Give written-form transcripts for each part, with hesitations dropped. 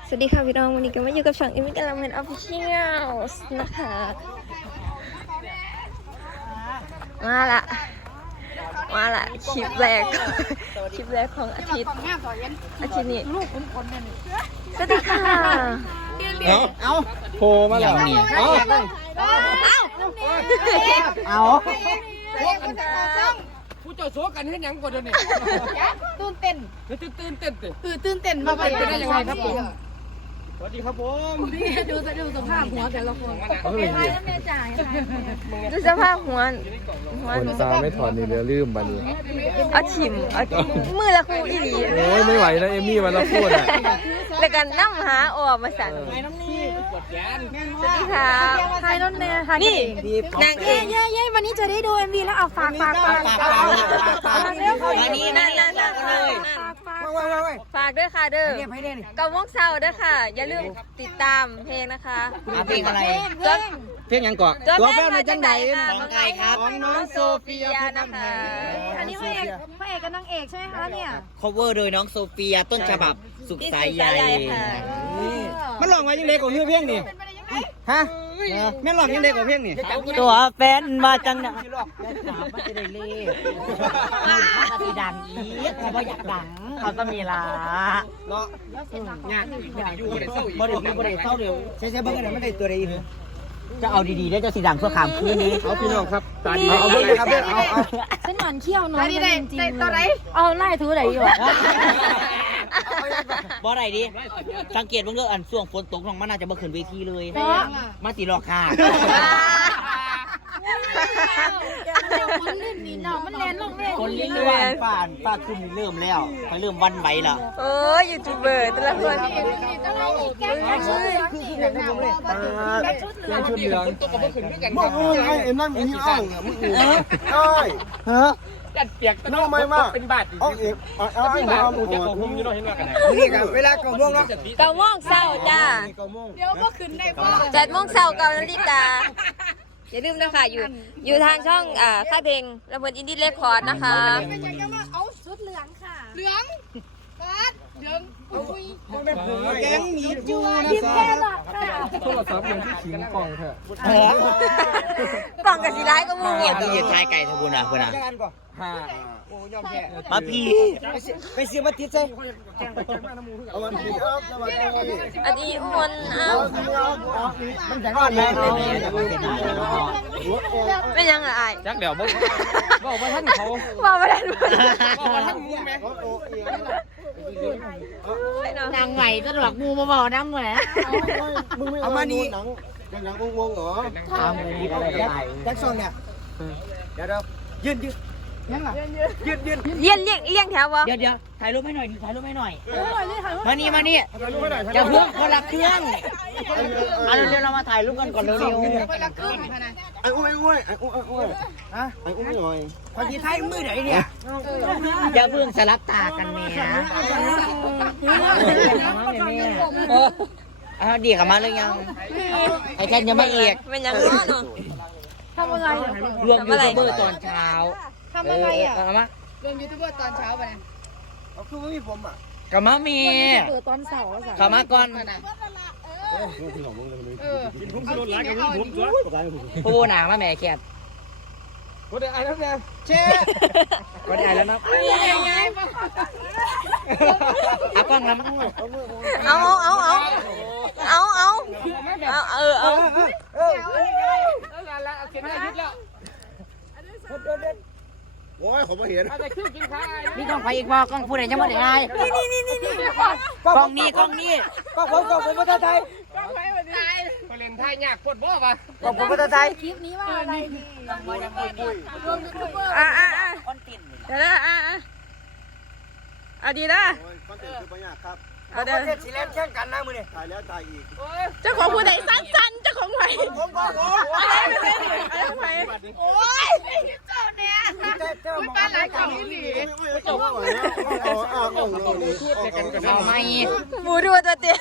สวัสดีค่ะพี่น้องวันนี้ก็มาอยู่กับช่องเอมิกาลาเมนออฟฟิเชียลนะคะมาละคลิปแรกของอาทิตย์นี้สวัสดีค่ะเอาโผล่มาแล้วเอาผู้เจ้าโซกันให้ยังก่อนเดี๋ยวนี้ตื่นเต้นมาไปได้ยังไงครับผมสวัสดีครับผมดูสภาพหัวแต่ละคนดูสภาพหัวคนตาไม่ถอดนี่เดี๋ยวลืมบันนี้เอาชิมมือละคู่อีหลีโอ้ยไม่ไหวนะเอมี่วันละพูดอ่ะแล้วกันนั่งหาออกมาสั่นสวัสดีค่ะไทยน้นเนี่ยนี่นางเอกเย้วันนี้จะได้ดู MV แล้วเอาฝากวันนี้นั่นฝากด้วยค่ะเด้อ9 โมงเช้าเด้อค่ะอย่าลืมติดตามเพลงนะคะเพลงอะไรเพลงยังเกาะตัวแม่มาจังไหนของใครครับของน้องโซเฟียนะคะอันนี้พระเอกกับนางเอกใช่ไหมคะเนี่ย cover โดยน้องโซเฟียต้นฉบับสุขสายใยมันหลอกมายังเล็กกว่าเพลงนี่ฮะแม่หลอกยังเล็กกว่าเพลงนี่ตัวแฟนมาจังนะมันจะได้เล่มันจะดังอีกเขาบอกอยากดังเขาก็มีละเนาะงานอยู่บริเศร้าเดี๋ยวใช่เบิ้งกันไม่ได้ตัวใดเลยจะเอาดีๆได้จะสีดังเพื่อขามคืนนี้เอาพี่น้องครับเอาเบิ้งเลยครับเอาฉันหมันเขี้ยวน้อยจริงตัวไหนเอาไล่ถือไหนอยู่บ่ไรดิสังเกตเบื้องเรื่องอันช่วงฝนตกน้องมันน่าจะมาขึ้นเวทีเลยมาตีหลอกค่ะคนลื่นนี่เนาะมันแลนลงเลยคนลื่นป้าขึ้นเริ่มแล้วไปเริ่มวันไหวละโอ้ยยูทูบเบอร์แต่ละคนยังชุดเหลืองมึงไอ้นั่นมีอ่างมึงใช่ฮะจัดเปียกน้องไม่มาเป็นบาทอ๋อเอกเป็นบาทผมจะโกงอยู่เนาะเห็นว่ากันนี่ครับเวลา9 โมงเนาะ 9 โมงเช้าจ้าเดี๋ยวก็ขึ้นได้ป่ะ 7 โมงเช้า9 นาฬิกาอย่าลืมนะคะอยู่ทางช่องค่ายเพลงระเบิดอินดี้เรคคอร์ดนะคะเอาชุดเหลืองค่ะเหลืองเหลืองแกงมีจูนะครับโทรศัพท์ยังที่ขิงกล่องเถอะกล่องกับสีร้ายก็มูเงียบชายไก่ทบุญอ่ะเพื่อนมาพี่ไปซื้อมาติดใช่อันนี้คนเอามันจะรอดแล้วไม่ยังไงจักเดี๋ยวบอกว่าท่านเขาบอกไม่ได้บอกว่าท่านงูไหมนางไหวก็หลอกงูมาบอกน้ำหน่อยเอามานี่หนังวงเหรอทำมืออะไรแจ็คสันเนี่ยเดี๋ยวยืนเลี้ยงแถววะเดี๋ยวถ่ายรูปให้หน่อยมานี่จะเพื่อนคนละเครื่องเร็วเรามาถ่ายรูปกันก่อนเร็วไอ้อุ้ยฮะไอ้อุ้ยหน่อยพอดีถ่ายมือไหนเนี่ยจะเพื่อนสลับตากันเนี่ยดีกับมาเรื่องยังไอ้แทนยังไม่เอกเป็นยังง้อเนาะทำอะไรรวมยูทูบเบอร์ตอนเช้าทำอะไรอ่ะมาลงยูทูบเบอร์ตอนเช้าไปเนี่ยเอาคือไม่มีผมอ่ะกับมามีตอนเสาร์กับมาก่อนกินพุ่งสุดร้ายกับพุ่งตัวผู้หนามาแม่แคบก็ได้ไอ้แล้วเนี่ยเช่ก็ได้ไอ้แล้วนะเอากล้องแล้วโอ้ยผมมาเห็นนี่กล้องไปอีกบ่กล้องผู้ใดยังไม่ได้ไงนี่กล้องนี้กล้องผมภาษาไทยกล้องไปหมดเลยไปเล่นไทยยากปวดบ่ป่ะกล้องผมภาษาไทยคลิปนี้ว่าอะไรดีรวมยูทูบเบอร์เดี๋ยวนะเอาดีนะเอาเดี๋ยวสีแลนแข่งกันนะมือนี่ถ่ายแล้วถ่ายอีกเจ้าของผู้ใดสั้นเจ้าของใครอะไรของใครโอ้ยเจ้าเนี่ยคุณป้าหลายของนี่เจ้าของเอาไม่หมูดูตัวเตี้ย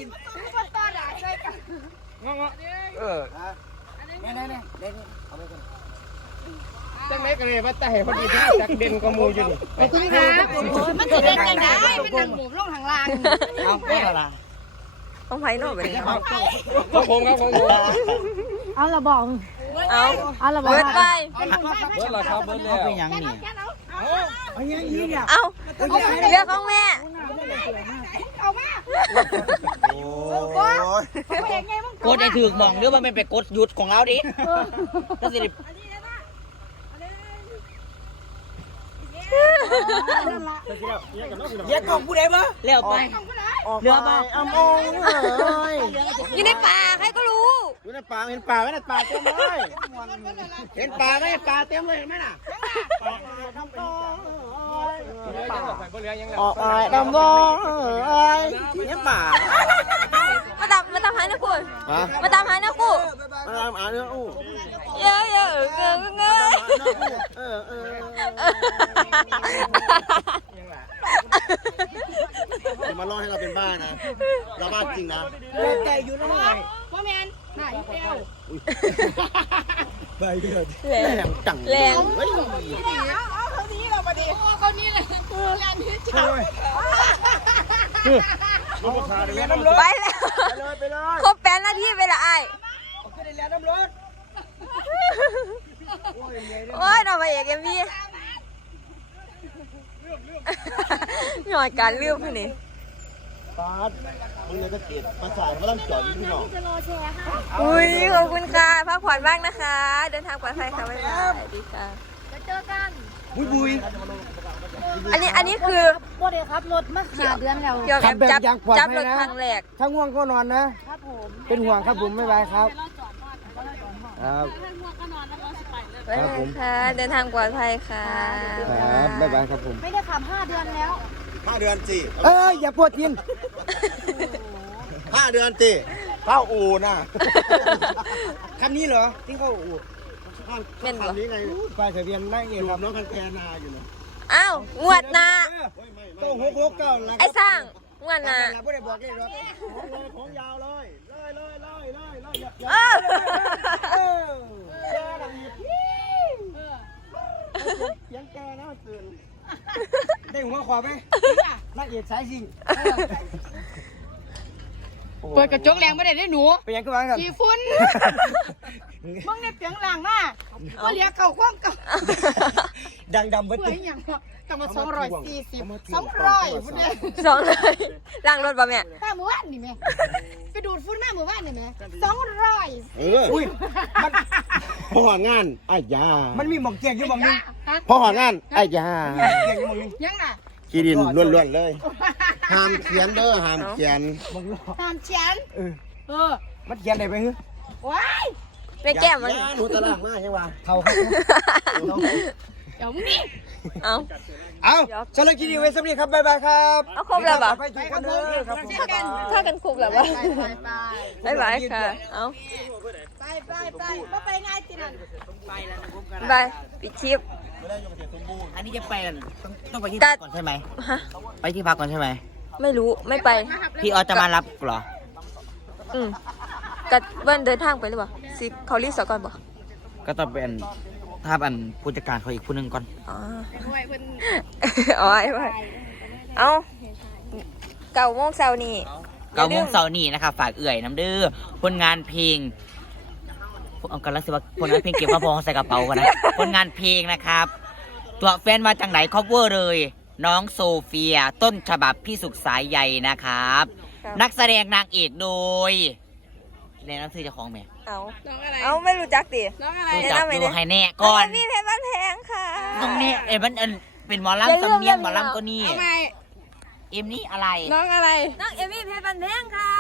เนี่ยเอาไปกันจังไหนกันเลยว่าแต่พอดีจักเด่นก็มูอยู่นี่คุณค่ะมันจะเด่นยังไงเป็นหนังหมูลงทางล่างเอาไม่ละของไผ่นอกไปเลยของผมครับของผมเอาละบอกเอาเอาละบอกเบิดไปเบิร์ดละครับเบิร์ดแล้วเป็นยังนี่เอาเรื่องของแม่กดไอ้ถือมองหรือมันเป็นกดหยุดของเราดิแล้วสิ เรียกของผู้ใดบ้าเลี้ยวไปเรือมาอ้ำองเลยอยู่ในป่าใครก็รู้อยู่ในป่าเห็นป่าไหมน่ะป่าเต็มเลยเห็นป่าไหมป่าเต็มเลยเห็นไหมน่ะออกไปดำดองเห็นป่ามาตามหาเนื้อกูมาตามหาเนื้อกูมาตามหาเนื้ออู้เยอะเยอะเงยเงยอย่ามาล่อให้เราเป็นบ้านะเราบ้าจริงนะแกอยู่นั่นไงว่าแมนหน้าอีเปลไปเดือดแรงแรงจังแรงเฮ้ยเอาเขานี้เราประเดี๋ยวเขานี้เลยแลนที่จับไปแล้วไปเลยครบ8 นาทีไปละไอ้โอ้ยน้องมาเอกเอ็มวีหน่อยการลืมคนนี้ปาดมึงเลยก็เกลียดประสาทมาต้องจอดพี่น้องจะรอแชร์ค่ะอุ้ยขอบคุณค่ะพักผ่อนบ้างนะคะ เดินทางปลอดภัยค่ะบ๊ายบายดีค่ะจะเจอกันบุยอันนี้คือโบเดครับรถมาหาเดือนแล้วเกี่ยวกับจับรถครั้งแรกถ้าง่วงก็นอนนะครับผมเป็นห่วงครับผมไม่ไหวครับครับบ๊ายบายค่ะ เดินทางปลอดภัยค่ะครับบ๊ายบายครับผมไม่ได้ขับ5 เดือนแล้ว 5 เดือนจีอย่าปวดทิน5 เดือนจีเข้าอู่น่ะคันนี้เหรอที่เข้าอู่เป็นบ่คันนี้ไงป้ายทะเบียนนั่งเองครับน้องคันแกนาอยู่นะอ้าวงวดหนาต้อง669 ไอ้สร้างงวดหนาไม่ได้บอกเลยหรอกของยาวเลยเออยังแกนะตื่นได้หัวขวาไหมนักเอกสายสิงเปิดกระจกแรงไม่ได้ได้หนูเป็นยังไงบ้างครับขี่ฝุ่นมึงในเปียงหลังมาก็เลี้ยเก่าคว่ำเก่าดังดำเบิ้ลเพื่ออย่างกำมา240 200พุ่นเนี่ยสองเลยล้างรถป่ะแม่ถ้าหมู่บ้านนี่แม่ไปดูดฝุ่นแม่หมู่บ้านนี่แม่200 อุ้ยมันพอหองานไอ้ยามันมีหมอกเจียงอยู่หมอกนึงฮะพอหองานไอ้ยาเจียงอยู่หมอกนึงยังน่ะกีดินล้วนๆเลยห้ามเขียนเด้อห้ามเขียนตามเชียนมันเขียนอะไรไปฮึว้ายไปแก้มมันหนูตะล่างมากใช่ป่ะเท่าครับเดี๋ยวมึงนี่เอาเอาสำหรับคลิปนี้ไว้สำหรับครับบ๊ายบายครับเอาครบแล้วป่ะไปทุกคนเด้อครับถ้ากันครบแล้วป่ะบ๊ายบายค่ะ เอาไปง่ายตินันบายปิดคลิปอันนี้จะไปต้องไปที่พักก่อนใช่ไหมฮะไปที่พักก่อนใช่ไหมไม่รู้ไม่ไปพี่ออจะมารับเหรอกัดเบิ้ลเดินทางไปหรือเปล่าสิเขารีสอร์ทก่อนป่ะก็ต้องเป็นถ้าอันผู้จัดการเขาอีกผู้หนึงก่อนอ๋ออ๋อไอ้ไว้เอา9 โมงเช้านี่ 9 โมงเช้านี้นะครับฝากเอื่อยน้ำเด้อผลงานเพลงเอากันแล้วสิว่าผลงานเพลงเก็บข้าวพองใส่กระเป๋ากันนะผลงานเพลงนะครับ ตัวแฟนมาจากไหนคอฟเวอร์เลย น้องโซเฟียต้นฉบับพี่สุขสายใยนะครับ นักแสดงนางเอกโดยเรียนหนังสือเจ้าของแม่เอาไม่รู้จักดิรู้จักดูให้แน่ก่อนมีเพชรบ้านแพงค่ะตรงนี้มันเป็นหมอลำสำเนียงหมอลำก็นี่เอ็มนี่อะไรน้องเอมี่เพชรบ้านแพงค่ะ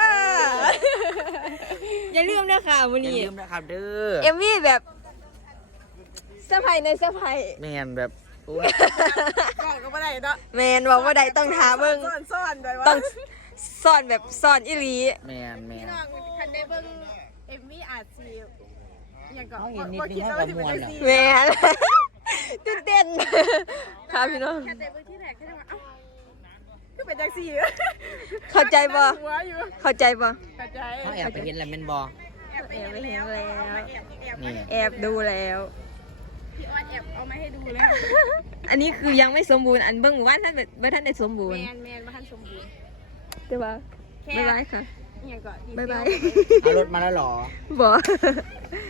อย่าลืมนะค่ะวันอย่านี้ลืมนะครับเด้อเอมี่แบบเสื้อผ้าในเสื้อผ้าแมนแบบโอ้ยแมนบอกว่าใดต้องทาเบิ้งต้องซ่อนแบบซ่อนอิลีแมนคันได้เบิ้งเอ็มมี่อาจซีอย่างก่อนเขาเห็นนิดนึงเขากับมวลแมนตื่นเต้นค่ะพี่น้องคันได้เบิ้งที่แรกแค่ว่าเอ้าคือเป็นจังซี่เข้าใจบ่หัวอยู่เข้าใจบ่เข้าใจเขาแอบไปเห็นอะไรแมนบอแอบแอบไม่เห็นแล้วนี่แอบดูแล้วพี่ออนแอบเอามาให้ดูแล้วอันนี้คือยังไม่สมบูรณ์อันเบิ้งว่าท่านได้สมบูรณ์แมนมาทันสมบูรณ์ใช่ปะบ๊ายบายค่ะบ๊ายบายเอารถมาแล้วเหรอบอ